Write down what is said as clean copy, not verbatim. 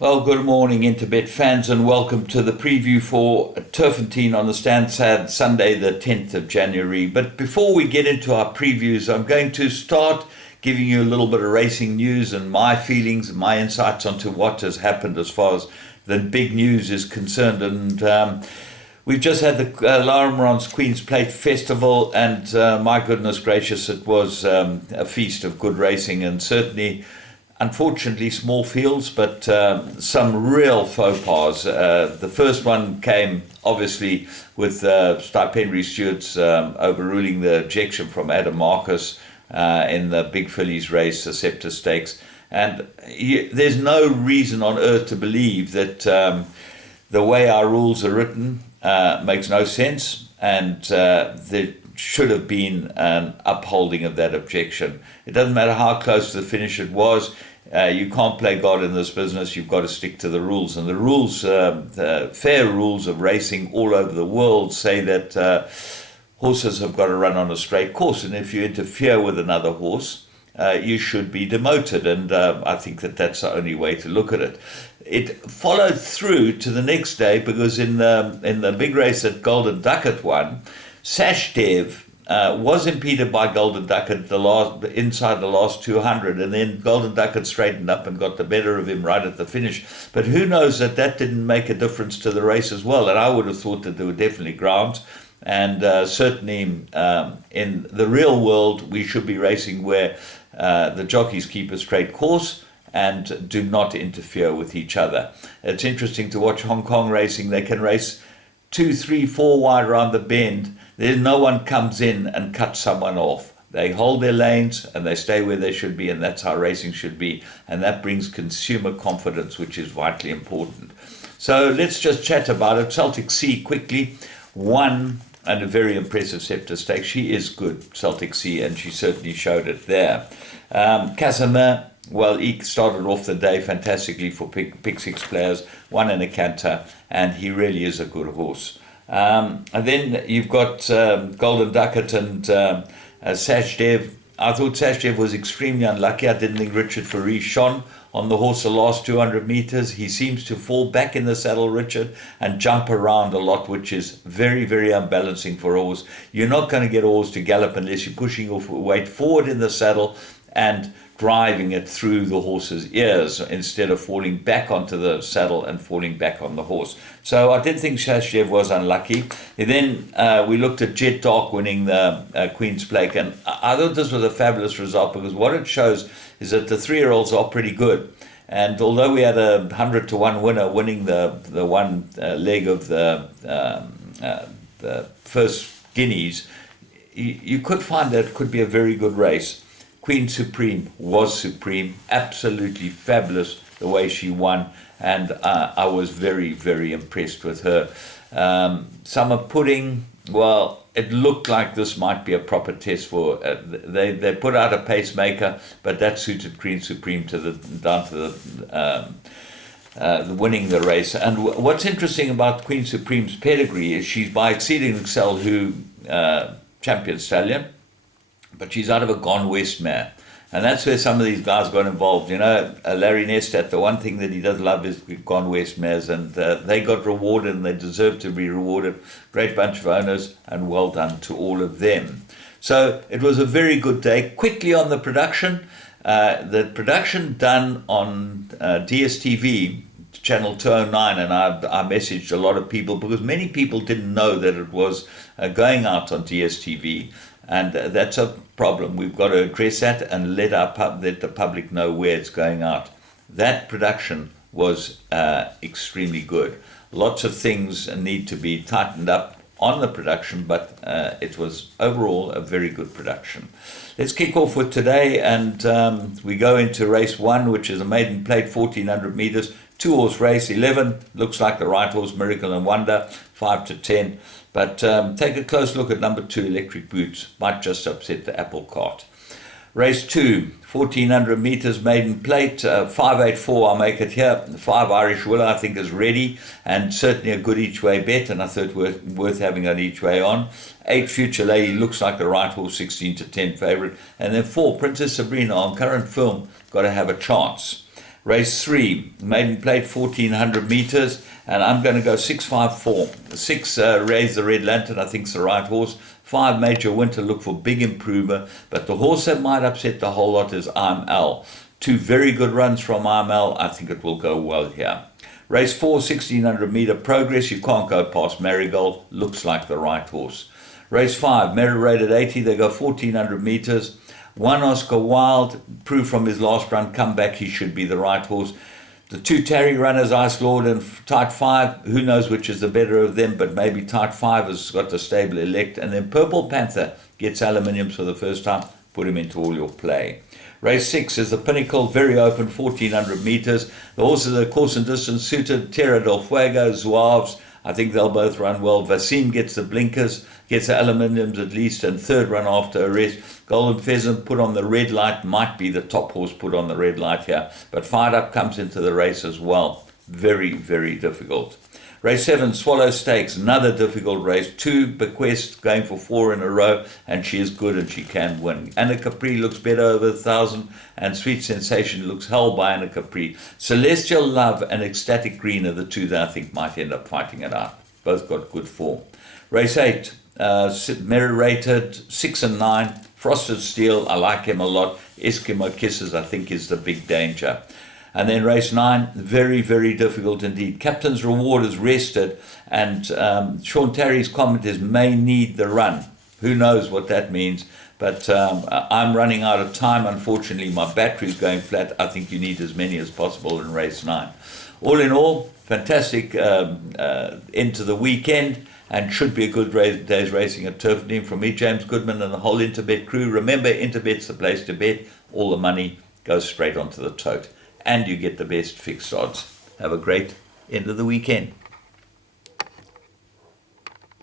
Well, good morning, Interbet fans, and welcome to the preview for Turffontein on the Stansted Sunday, the 10th of January. But before we get into our previews, I'm going to start giving you a little bit of racing news and my feelings and my insights onto what has happened as far as the big news is concerned. And we've just had the Larmerons Queen's Plate Festival, and my goodness gracious, it was a feast of good racing, and certainly unfortunately, small fields, but some real faux pas. The first one came, obviously, with Stipendiary Stewart's overruling the ejection from Adam Marcus in the Big Fillies race, the Scepter Stakes. And there's no reason on earth to believe that the way our rules are written makes no sense, and there should have been an upholding of that objection. It doesn't matter how close to the finish it was. You can't play God in this business. You've got to stick to the rules. And the rules, the fair rules of racing all over the world say that horses have got to run on a straight course. And if you interfere with another horse, you should be demoted. And I think that that's the only way to look at it. It followed through to the next day, because in the big race that Golden Ducat won, Sashdev was impeded by Golden Ducat inside the last 200, and then Golden Ducat straightened up and got the better of him right at the finish. But who knows that didn't make a difference to the race as well. And I would have thought that there were definitely grounds, and certainly in the real world we should be racing where the jockeys keep a straight course and do not interfere with each other. It's interesting to watch Hong Kong racing. They can race 2, 3, 4 wide around the bend. Then no one comes in and cuts someone off. They hold their lanes and they stay where they should be, and that's how racing should be. And that brings consumer confidence, which is vitally important. So let's just chat about it. Celtic Sea quickly won, and a very impressive Scepter Stakes. She is good, Celtic Sea, and she certainly showed it there. Casimir, well, he started off the day fantastically for pick six players, won in a canter, and he really is a good horse. And then you've got Golden Ducat and Sashdev. I thought Sashdev was extremely unlucky. I didn't think Richard Faris shone on the horse the last 200 meters. He seems to fall back in the saddle, Richard, and jump around a lot, which is very, very unbalancing for a horse. You're not going to get a horse to gallop unless you're pushing your weight forward in the saddle and driving it through the horse's ears instead of falling back onto the saddle and falling back on the horse. So I did think Shashdev was unlucky. And then we looked at Jet Dark winning the Queen's Plate, and I thought this was a fabulous result, because what it shows is that the 3-year-olds are pretty good. And although we had a 100-to-1 winner winning the one leg of the first guineas, you could find that it could be a very good race. Queen Supreme was supreme, absolutely fabulous the way she won, and I was very, very impressed with her. Summer Pudding, well, it looked like this might be a proper test for. They put out a pacemaker, but that suited Queen Supreme down to the winning the race. And what's interesting about Queen Supreme's pedigree is she's by Exceeding Excel, who champion stallion, but she's out of a Gone West mare. And that's where some of these guys got involved. You know, Larry Nestat, the one thing that he does love is Gone West mares, and they got rewarded, and they deserve to be rewarded. Great bunch of owners, and well done to all of them. So it was a very good day. Quickly on the production done on DSTV, Channel 209, and I messaged a lot of people, because many people didn't know that it was going out on DSTV. And that's a problem. We've got to address that and let the public know where it's going out. That production was extremely good. Lots of things need to be tightened up on the production, but it was overall a very good production. Let's kick off with today, and we go into race 1, which is a maiden plate, 1400 meters, 2-horse race. 11 looks like the right horse, Miracle and Wonder, 5 to 10. But take a close look at number 2, Electric Boots. Might just upset the apple cart. Race 2, 1400 meters, maiden plate, 584. I'll make it here. 5 Irish Willow, I think, is ready, and certainly a good each way bet, and I thought worth having an each way on. 8 Future Lady looks like the right horse, 16 to 10 favorite. And then 4 Princess Sabrina, on current film, got to have a chance. Race 3, maiden plate 1400 meters, and I'm going to go 654. 6, Raise the Red Lantern, I think it's the right horse. 5, Major Winter, look for big improver, but the horse that might upset the whole lot is IML. 2 very good runs from IML, I think it will go well here. Race 4, 1600 meter Progress, you can't go past Marigold, looks like the right horse. Race 5, Merit rated 80, they go 1400 meters. 1, Oscar Wilde, proved from his last run, comeback, he should be the right horse. The 2 Tarry runners, Ice Lord and Tight 5, who knows which is the better of them, but maybe Tight 5 has got the stable elect. And then Purple Panther gets aluminiums for the first time, put him into all your play. Race 6 is the Pinnacle, very open, 1400 meters. The horses are course and distance suited, Terra del Fuego, Zouaves, I think they'll both run well. Vasim gets the blinkers, gets the aluminiums at least, and third run after a rest. Golden Pheasant put on the red light, might be the top horse put on the red light here, but Fired Up comes into the race as well. Very, very difficult. Race 7, Swallow Stakes, another difficult race. 2, Bequest going for 4 in a row, and she is good and she can win. Anna Capri looks better over 1,000, and Sweet Sensation looks held by Anna Capri. Celestial Love and Ecstatic Green are the 2 that I think might end up fighting it out. Both got good form. Race 8, Merit rated 6 and 9. Frosted Steel, I like him a lot. Eskimo Kisses, I think, is the big danger. And then race 9, very, very difficult indeed. Captain's Reward is rested, and Sean Terry's comment is may need the run. Who knows what that means? But I'm running out of time. Unfortunately, my battery's going flat. I think you need as many as possible in race 9. All in all, fantastic end to the weekend, and should be a good day's racing at Turffontein. From me, James Goodman, and the whole Interbet crew. Remember, Interbet's the place to bet. All the money goes straight onto the tote, and you get the best fixed odds. Have a great end of the weekend.